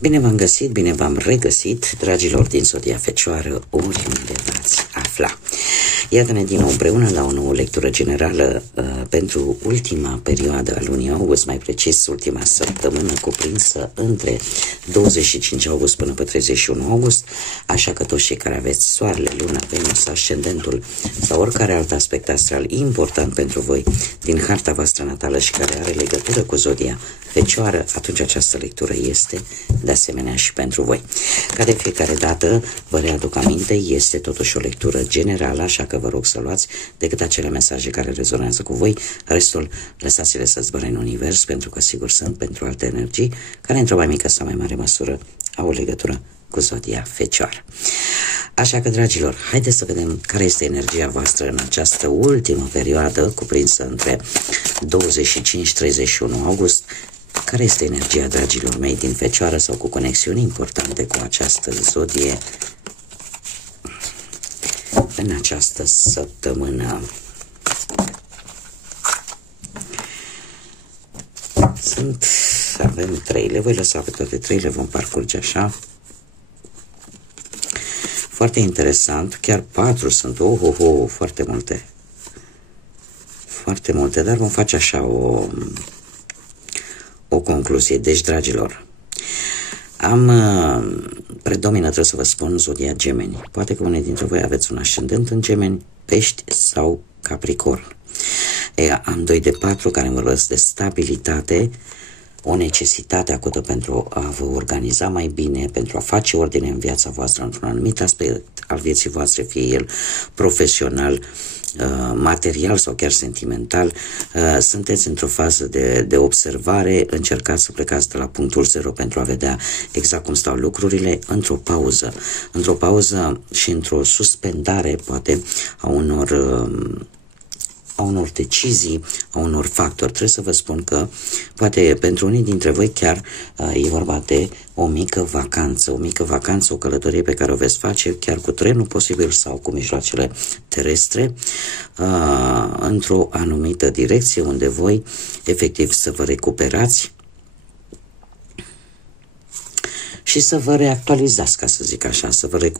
Bine v-am găsit, bine v-am regăsit, dragilor din Zodia Fecioară, oriunde v-ați afla. Iată-ne din nou împreună la o nouă lectură generală pentru ultima perioadă a lunii august, mai precis ultima săptămână cuprinsă între 25 august până pe 31 august, așa că toți cei care aveți soarele, luna, Venus, ascendentul sau oricare alt aspect astral important pentru voi din harta voastră natală și care are legătură cu Zodia Fecioară, atunci această lectură este de asemenea și pentru voi. Ca de fiecare dată, vă readuc aminte, este totuși o lectură generală, așa că vă rog să luați decât acele mesaje care rezonează cu voi, restul lăsați-le să zbure în univers, pentru că sigur sunt pentru alte energii, care într-o mai mică sau mai mare măsură au o legătură cu Zodia Fecioară. Așa că, dragilor, haideți să vedem care este energia voastră în această ultimă perioadă, cuprinsă între 25-31 august. Care este energia, dragilor mei, din Fecioară sau cu conexiuni importante cu această zodie în această săptămână? Avem 3, le voi lăsa pe toate 3, le vom parcurge așa. Foarte interesant, chiar 4 sunt, foarte multe. Foarte multe, dar vom face așa o concluzie. Deci, dragilor, predomină, trebuie să vă spun, Zodia Gemeni. Poate că unii dintre voi aveți un ascendent în Gemeni, Pești sau Capricorn. Am 2 de 4 care îmi vorbesc de stabilitate, o necesitate acută pentru a vă organiza mai bine, pentru a face ordine în viața voastră într-un anumit aspect al vieții voastre, fie el profesional, material sau chiar sentimental. Sunteți într-o fază de observare, încercați să plecați de la punctul 0 pentru a vedea exact cum stau lucrurile, într-o pauză și într-o suspendare, poate, a unor decizii, a unor factori. Trebuie să vă spun că poate pentru unii dintre voi chiar e vorba de o mică vacanță, o călătorie pe care o veți face chiar cu trenul posibil sau cu mijloacele terestre într-o anumită direcție unde voi efectiv să vă recuperați și să vă reactualizați, ca să zic așa, să vă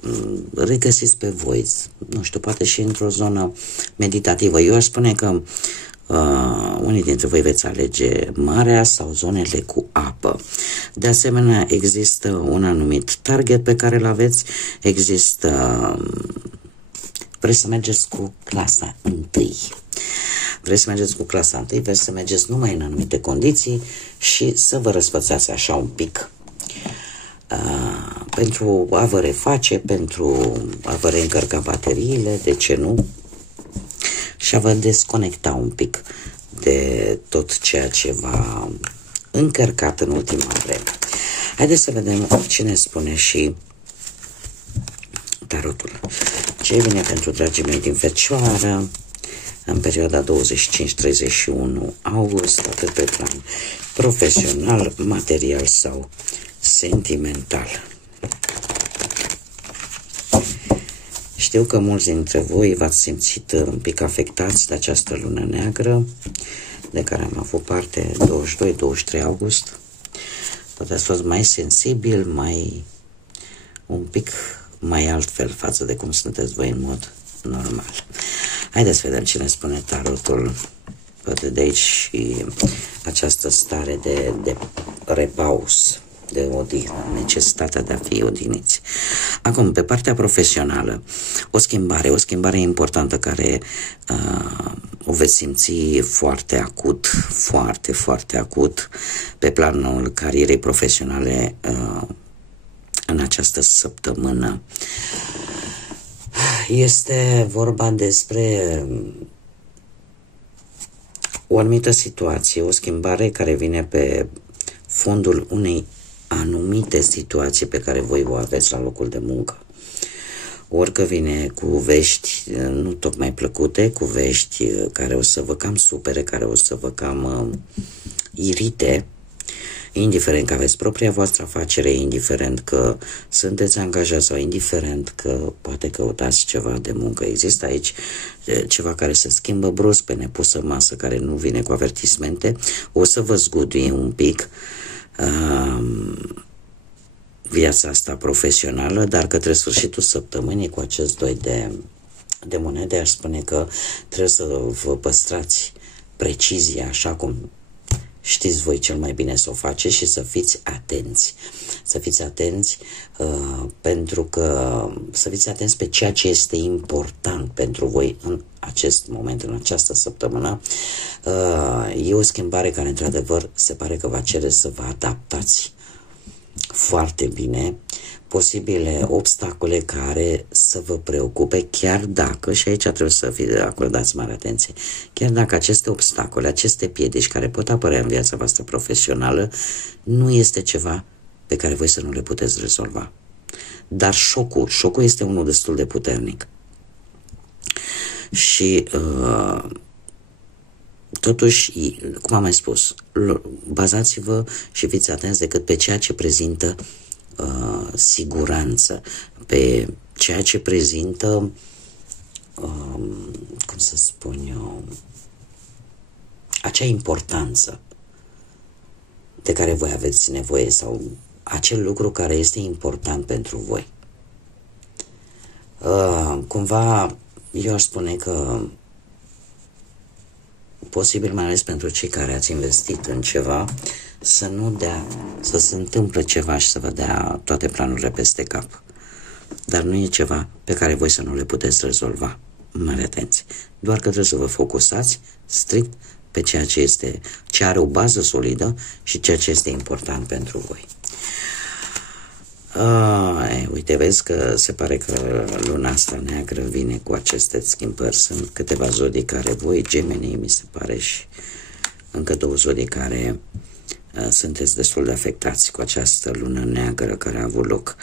regăsiți pe voi, nu știu, poate și într-o zonă meditativă. Eu aș spune că unii dintre voi veți alege marea sau zonele cu apă. De asemenea, există un anumit target pe care îl aveți, vreți să mergeți cu clasa 1. Vreți să mergeți cu clasa 1, vreți să mergeți numai în anumite condiții și să vă răspățați așa un pic. Pentru a vă reface, pentru a vă reîncărca bateriile, de ce nu, și a vă desconecta un pic de tot ceea ce v-a încărcat în ultima vreme. Haideți să vedem ce ne spune și tarotul. Ce e bine pentru dragii mei din Fecioară în perioada 25-31 august, atât pe plan profesional, material sau sentimental. Știu că mulți dintre voi v-ați simțit un pic afectați de această lună neagră de care am avut parte 22-23 august. Poate ați fost mai sensibil, un pic mai altfel față de cum sunteți voi în mod normal. Haideți să vedem ce ne spune tarotul. Poate de aici și această stare de repaus, de odihnă, necesitatea de a fi odihniți. Acum, pe partea profesională, o schimbare importantă care o veți simți foarte acut, foarte acut pe planul carierei profesionale în această săptămână. Este vorba despre o anumită situație, o schimbare care vine pe fondul unei anumite situații pe care voi o aveți la locul de muncă. Ori că vine cu vești nu tocmai plăcute, cu vești care o să vă cam supere, care o să vă cam irite, indiferent că aveți propria voastră afacere, indiferent că sunteți angajați sau indiferent că poate căutați ceva de muncă. Există aici ceva care se schimbă brusc pe nepusă masă, care nu vine cu avertismente. O să vă zguduie un pic viața asta profesională, dar către sfârșitul săptămânii cu acest doi de monede aș spune că trebuie să vă păstrați precizia așa cum știți voi cel mai bine să o faceți și să fiți atenți. Să fiți atenți pentru că să fiți atenți pe ceea ce este important pentru voi în acest moment, în această săptămână. E o schimbare care într-adevăr se pare că va cere să vă adaptați foarte bine, posibile obstacole care să vă preocupe, chiar dacă, și aici trebuie să acordați mare atenție, chiar dacă aceste obstacole, aceste piedici care pot apărea în viața voastră profesională, nu este ceva pe care voi să nu le puteți rezolva. Dar șocul este unul destul de puternic. Și totuși, cum am mai spus, bazați-vă și fiți atenți decât pe ceea ce prezintă siguranță, pe ceea ce prezintă, cum să spun eu, acea importanță de care voi aveți nevoie sau acel lucru care este important pentru voi. Cumva, eu aș spune că posibil, mai ales pentru cei care ați investit în ceva, să se întâmple ceva și să vă dea toate planurile peste cap. Dar nu e ceva pe care voi să nu le puteți rezolva. Mare atenție. Doar că trebuie să vă focusați strict pe ceea ce are o bază solidă și ceea ce este important pentru voi. Uite, vezi că se pare că luna asta neagră vine cu aceste schimbări. Sunt câteva zodii care voi, Gemenii, mi se pare, și încă două zodii care sunteți destul de afectați cu această lună neagră care a avut loc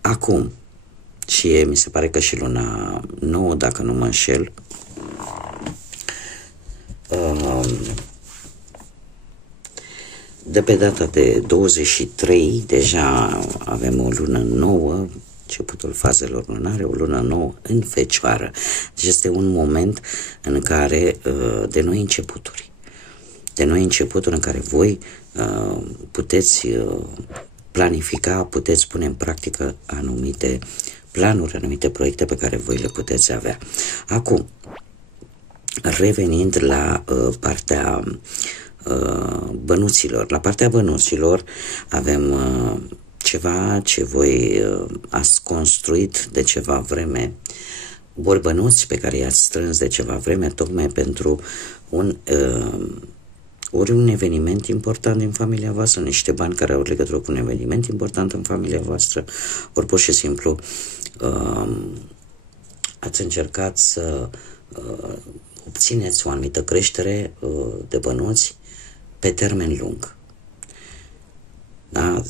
acum. Și mi se pare că și luna nouă, dacă nu mă înșel, de pe data de 23 deja avem o lună nouă, începutul fazelor lunare, o lună nouă în Fecioară. Deci este un moment în care de noi începuturi în care voi puteți planifica, puteți pune în practică anumite planuri, anumite proiecte pe care voi le puteți avea. Acum, revenind la partea bănuților. La partea bănuților avem ceva ce voi ați construit de ceva vreme, bănuți pe care i-ați strâns de ceva vreme, tocmai pentru ori un eveniment important din familia voastră, niște bani care au legătură cu un eveniment important în familia voastră, ori pur și simplu ați încercat să obțineți o anumită creștere de bănuți pe termen lung. Da?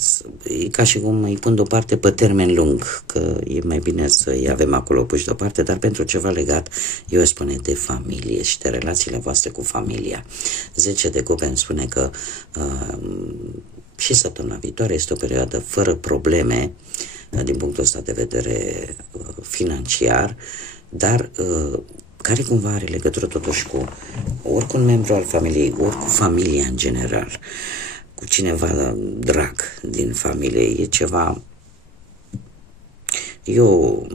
E ca și cum îi pun deoparte pe termen lung, că e mai bine să-i avem acolo puși deoparte, dar pentru ceva legat, eu îi spune, de familie și de relațiile voastre cu familia. 10 de cupe îmi spune că și săptămâna viitoare este o perioadă fără probleme din punctul ăsta de vedere financiar, dar care cumva are legătură totuși cu ori cu un membru al familiei, ori cu familia în general, cu cineva drag din familie. E ceva...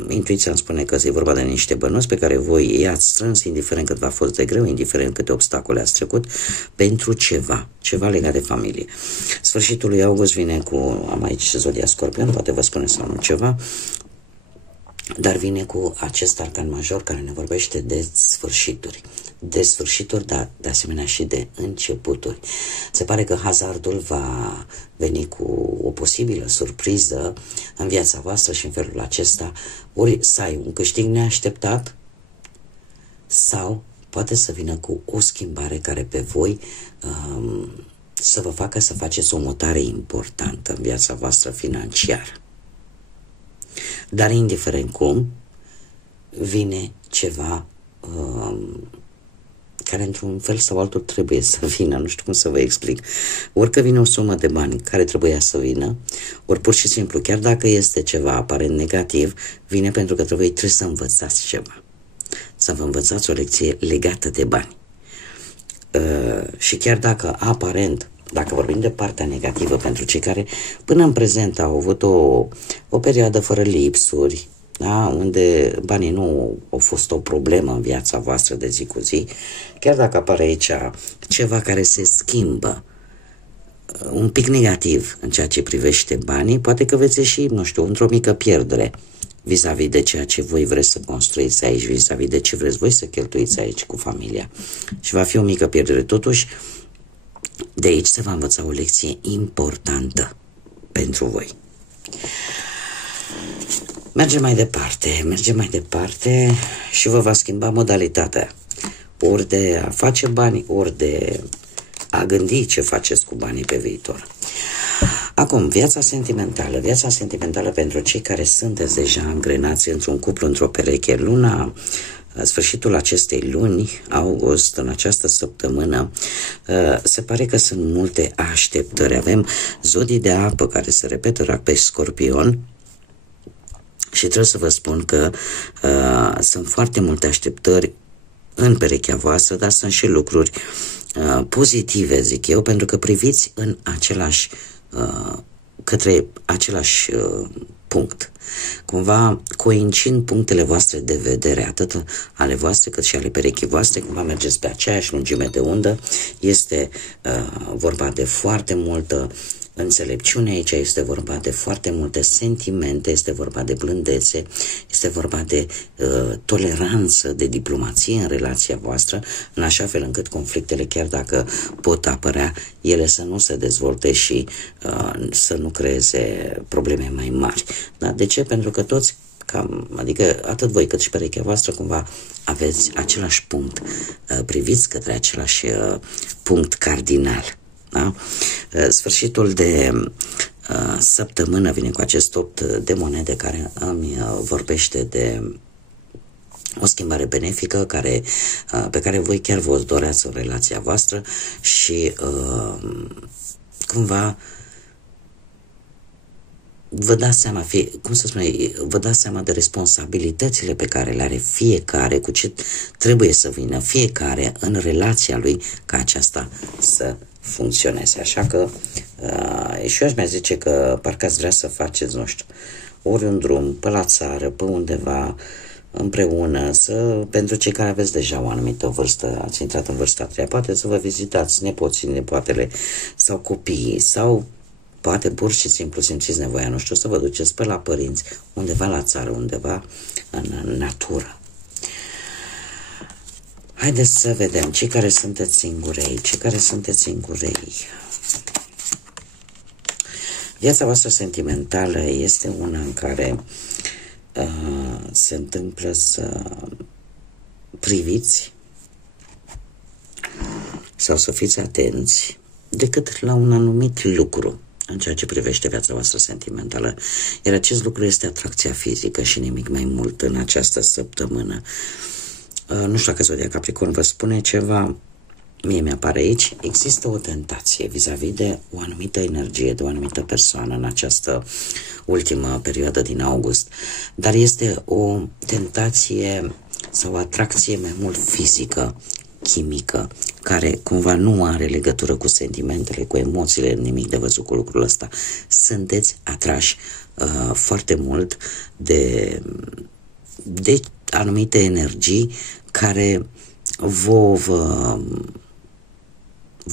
intuiția îmi spune că e vorba de niște bănuți pe care voi i-ați strâns, indiferent cât v-a fost de greu, indiferent câte obstacole ați trecut, pentru ceva legat de familie. Sfârșitul lui august vine cu, am aici zodia Scorpion, poate vă spune sau nu ceva, dar vine cu acest arcan major care ne vorbește de sfârșituri. De sfârșituri, dar de asemenea și de începuturi. Se pare că hazardul va veni cu o posibilă surpriză în viața voastră și în felul acesta ori să ai un câștig neașteptat sau poate să vină cu o schimbare care pe voi să vă facă să faceți o mutare importantă în viața voastră financiară. Dar indiferent cum, vine ceva care într-un fel sau altul trebuie să vină, nu știu cum să vă explic. Ori că vine o sumă de bani care trebuia să vină, ori pur și simplu, chiar dacă este ceva aparent negativ, vine pentru că trebuie să învățați ceva. Să vă învățați o lecție legată de bani. Și chiar dacă aparent dacă vorbim de partea negativă pentru cei care până în prezent au avut o perioadă fără lipsuri, da? Unde banii nu au fost o problemă în viața voastră de zi cu zi, chiar dacă apare aici ceva care se schimbă, un pic negativ în ceea ce privește banii, poate că veți ieși, nu știu, într-o mică pierdere vis-a-vis de ceea ce voi vreți să construiți aici, vis-a-vis de ce vreți voi să cheltuiți aici cu familia. Și va fi o mică pierdere. Totuși, de aici se va învăța o lecție importantă pentru voi. Mergem mai departe și vă va schimba modalitatea. Ori de a face bani, ori de a gândi ce faceți cu banii pe viitor. Acum, viața sentimentală pentru cei care sunteți deja angrenați într-un cuplu, într-o pereche. Sfârșitul acestei luni, august, în această săptămână, se pare că sunt multe așteptări. Avem zodii de apă care se repetă, Rac, Pești, Scorpion, și trebuie să vă spun că sunt foarte multe așteptări în perechea voastră, dar sunt și lucruri pozitive, zic eu, pentru că priviți în către același punct. Cumva coincid punctele voastre de vedere, atât ale voastre cât și ale perechii voastre, cumva mergeți pe aceeași lungime de undă. Este vorba de foarte multă înțelepciune aici, este vorba de foarte multe sentimente, este vorba de blândețe, este vorba de toleranță, de diplomație în relația voastră, în așa fel încât conflictele, chiar dacă pot apărea, ele să nu se dezvolte și să nu creeze probleme mai mari. Da? De ce? Pentru că toți, adică atât voi cât și perechea voastră, cumva aveți același punct, priviți către același punct cardinal. Da? Sfârșitul de săptămână vine cu acest 8 de monede care îmi vorbește de o schimbare benefică pe care voi chiar vă doreați în relația voastră și cumva vă dați seama, vă dați seama de responsabilitățile pe care le are fiecare, cu ce trebuie să vină fiecare în relația lui ca aceasta să funcționeze. Așa că și eu aș mai zice că parcă ați vrea să faceți, nu știu, ori un drum pe la țară, pe undeva împreună, pentru cei care aveți deja o anumită vârstă, ați intrat în vârsta a treia, poate să vă vizitați nepoții, nepoatele sau copiii, sau poate pur și simplu simțiți nevoia, nu știu, să vă duceți pe la părinți, undeva la țară, undeva în natură. Haideți să vedem, cei care sunteți singurei, viața voastră sentimentală este una în care se întâmplă să priviți sau să fiți atenți decât la un anumit lucru în ceea ce privește viața voastră sentimentală, iar acest lucru este atracția fizică și nimic mai mult în această săptămână. Nu știu dacă Zodia Capricorn vă spune ceva, mie mi-apare aici, există o tentație vis-a-vis de o anumită energie, de o anumită persoană în această ultimă perioadă din august, dar este o tentație sau o atracție mai mult fizică, chimică, care cumva nu are legătură cu sentimentele, cu emoțiile, nimic de văzut cu lucrul ăsta. Sunteți atrași foarte mult de anumite energii care vă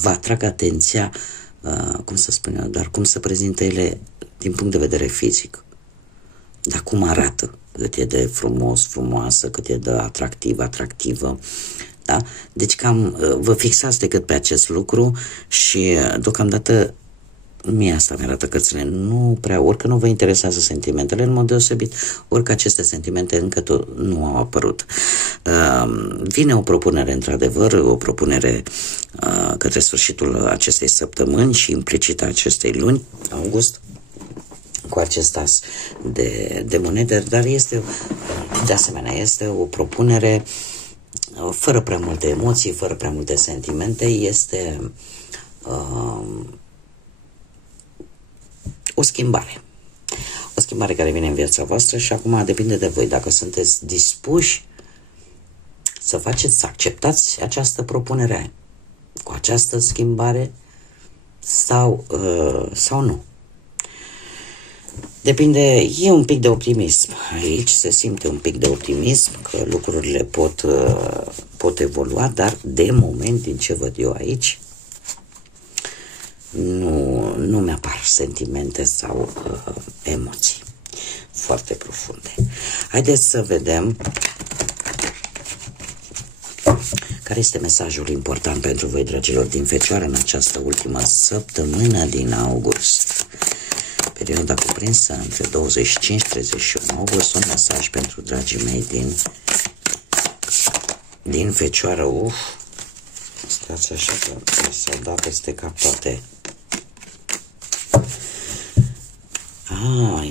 atrag atenția, cum să spun eu, dar cum să prezintă ele din punct de vedere fizic. Dar cum arată, cât e de frumos, frumoasă, cât e de atractiv, atractivă. Da? Deci cam vă fixați decât pe acest lucru și deocamdată mie asta mi-arată cărțile. Nu prea, orică nu vă interesează sentimentele în mod deosebit, orică aceste sentimente încă nu au apărut. Vine o propunere, într-adevăr, o propunere către sfârșitul acestei săptămâni și implicit acestei luni, august, cu acest as de monede, dar este, de asemenea, este o propunere fără prea multe emoții, fără prea multe sentimente, este o schimbare. O schimbare care vine în viața voastră și acum depinde de voi dacă sunteți dispuși să faceți, să acceptați această propunere cu această schimbare sau nu. Depinde, e un pic de optimism. Aici se simte un pic de optimism că lucrurile pot evolua, dar de moment, din ce văd eu aici, nu mi-apar sentimente sau emoții foarte profunde. Haideți să vedem care este mesajul important pentru voi, dragilor din Fecioară, în această ultimă săptămână din august. Perioada cuprinsă între 25-31 august, un mesaj pentru dragii mei din Fecioară. Stați așa că s-au dat peste cap toate.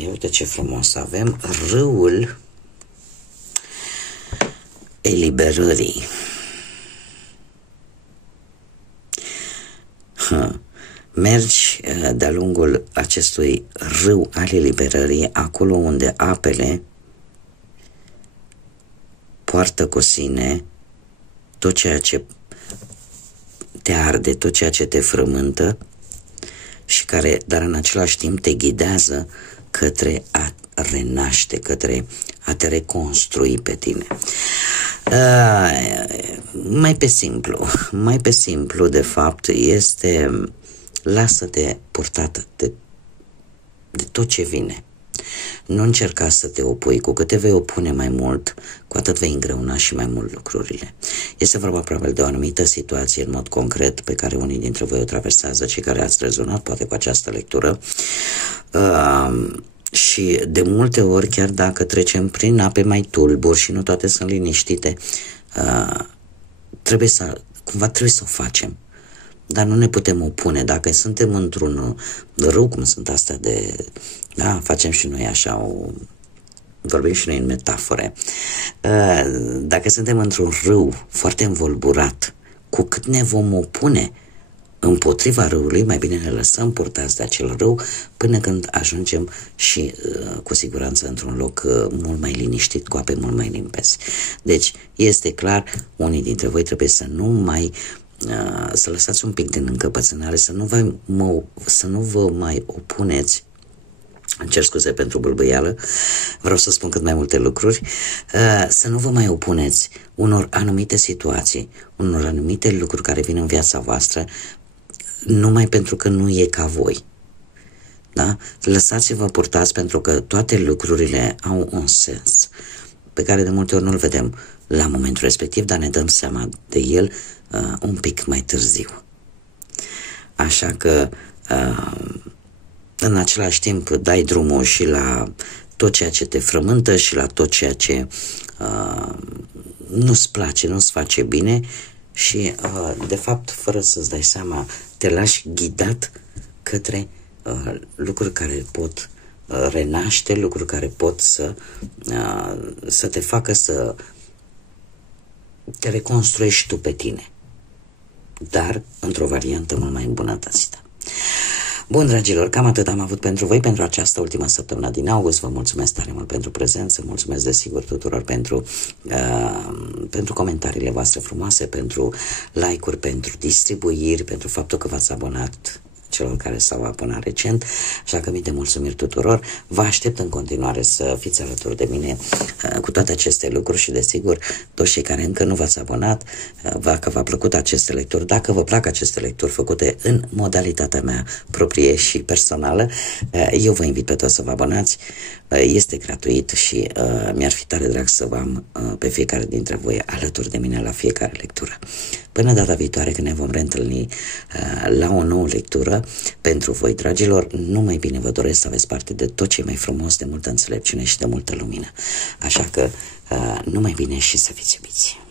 Uite ce frumos avem, râul eliberării. Mergi de-a lungul acestui râu al eliberării, acolo unde apele poartă cu sine tot ceea ce te arde, tot ceea ce te frământă și care, dar în același timp, te ghidează către a renaște, către a te reconstrui pe tine. Mai pe simplu, de fapt, este lasă-te purtat de tot ce vine. Nu încerca să te opui. Cu cât te vei opune mai mult, cu atât vei îngreuna și mai mult lucrurile. Este vorba probabil de o anumită situație în mod concret pe care unii dintre voi o traversează, cei care ați rezonat poate cu această lectură. Și de multe ori, chiar dacă trecem prin ape mai tulburi și nu toate sunt liniștite, trebuie să o facem. Dar nu ne putem opune. Dacă suntem într-un râu, cum sunt astea facem și noi așa, vorbim și noi în metafore. Dacă suntem într-un râu foarte învolburat, cu cât ne vom opune împotriva râului, mai bine ne lăsăm purtați de acel râu până când ajungem și cu siguranță într-un loc mult mai liniștit, cu ape mult mai limpezi. Deci este clar, unii dintre voi trebuie să să lăsați un pic din încăpățânare, să nu vă mai opuneți. Îmi cer scuze pentru bâlbâială, vreau să spun cât mai multe lucruri. Să nu vă mai opuneți unor anumite situații, unor anumite lucruri care vin în viața voastră, numai pentru că nu e ca voi. Da? Lăsați-vă purtați, pentru că toate lucrurile au un sens pe care de multe ori nu-l vedem la momentul respectiv, dar ne dăm seama de el un pic mai târziu. Așa că în același timp dai drumul și la tot ceea ce te frământă și la tot ceea ce nu-ți place, nu-ți face bine și de fapt, fără să-ți dai seama, te lași ghidat către lucruri care pot renaște, lucruri care pot să te facă să te reconstruiești tu pe tine, dar într-o variantă mult mai îmbunătățită. Bun, dragilor, cam atât am avut pentru voi pentru această ultimă săptămână din august. Vă mulțumesc tare mult pentru prezență, mulțumesc desigur tuturor pentru comentariile voastre frumoase, pentru like-uri, pentru distribuiri, pentru faptul că v-ați abonat, celor care s-au abonat recent, așa că mii de mulțumiri tuturor. Vă aștept în continuare să fiți alături de mine cu toate aceste lucruri și desigur toți cei care încă nu v-ați abonat, dacă v-a plăcut aceste lecturi, dacă vă plac aceste lecturi făcute în modalitatea mea proprie și personală, eu vă invit pe toți să vă abonați. Este gratuit și mi-ar fi tare drag să vă am pe fiecare dintre voi alături de mine la fiecare lectură. Până data viitoare, când ne vom reîntâlni la o nouă lectură, pentru voi, dragilor, numai bine vă doresc să aveți parte de tot ce e mai frumos, de multă înțelepciune și de multă lumină. Așa că numai bine și să fiți iubiți!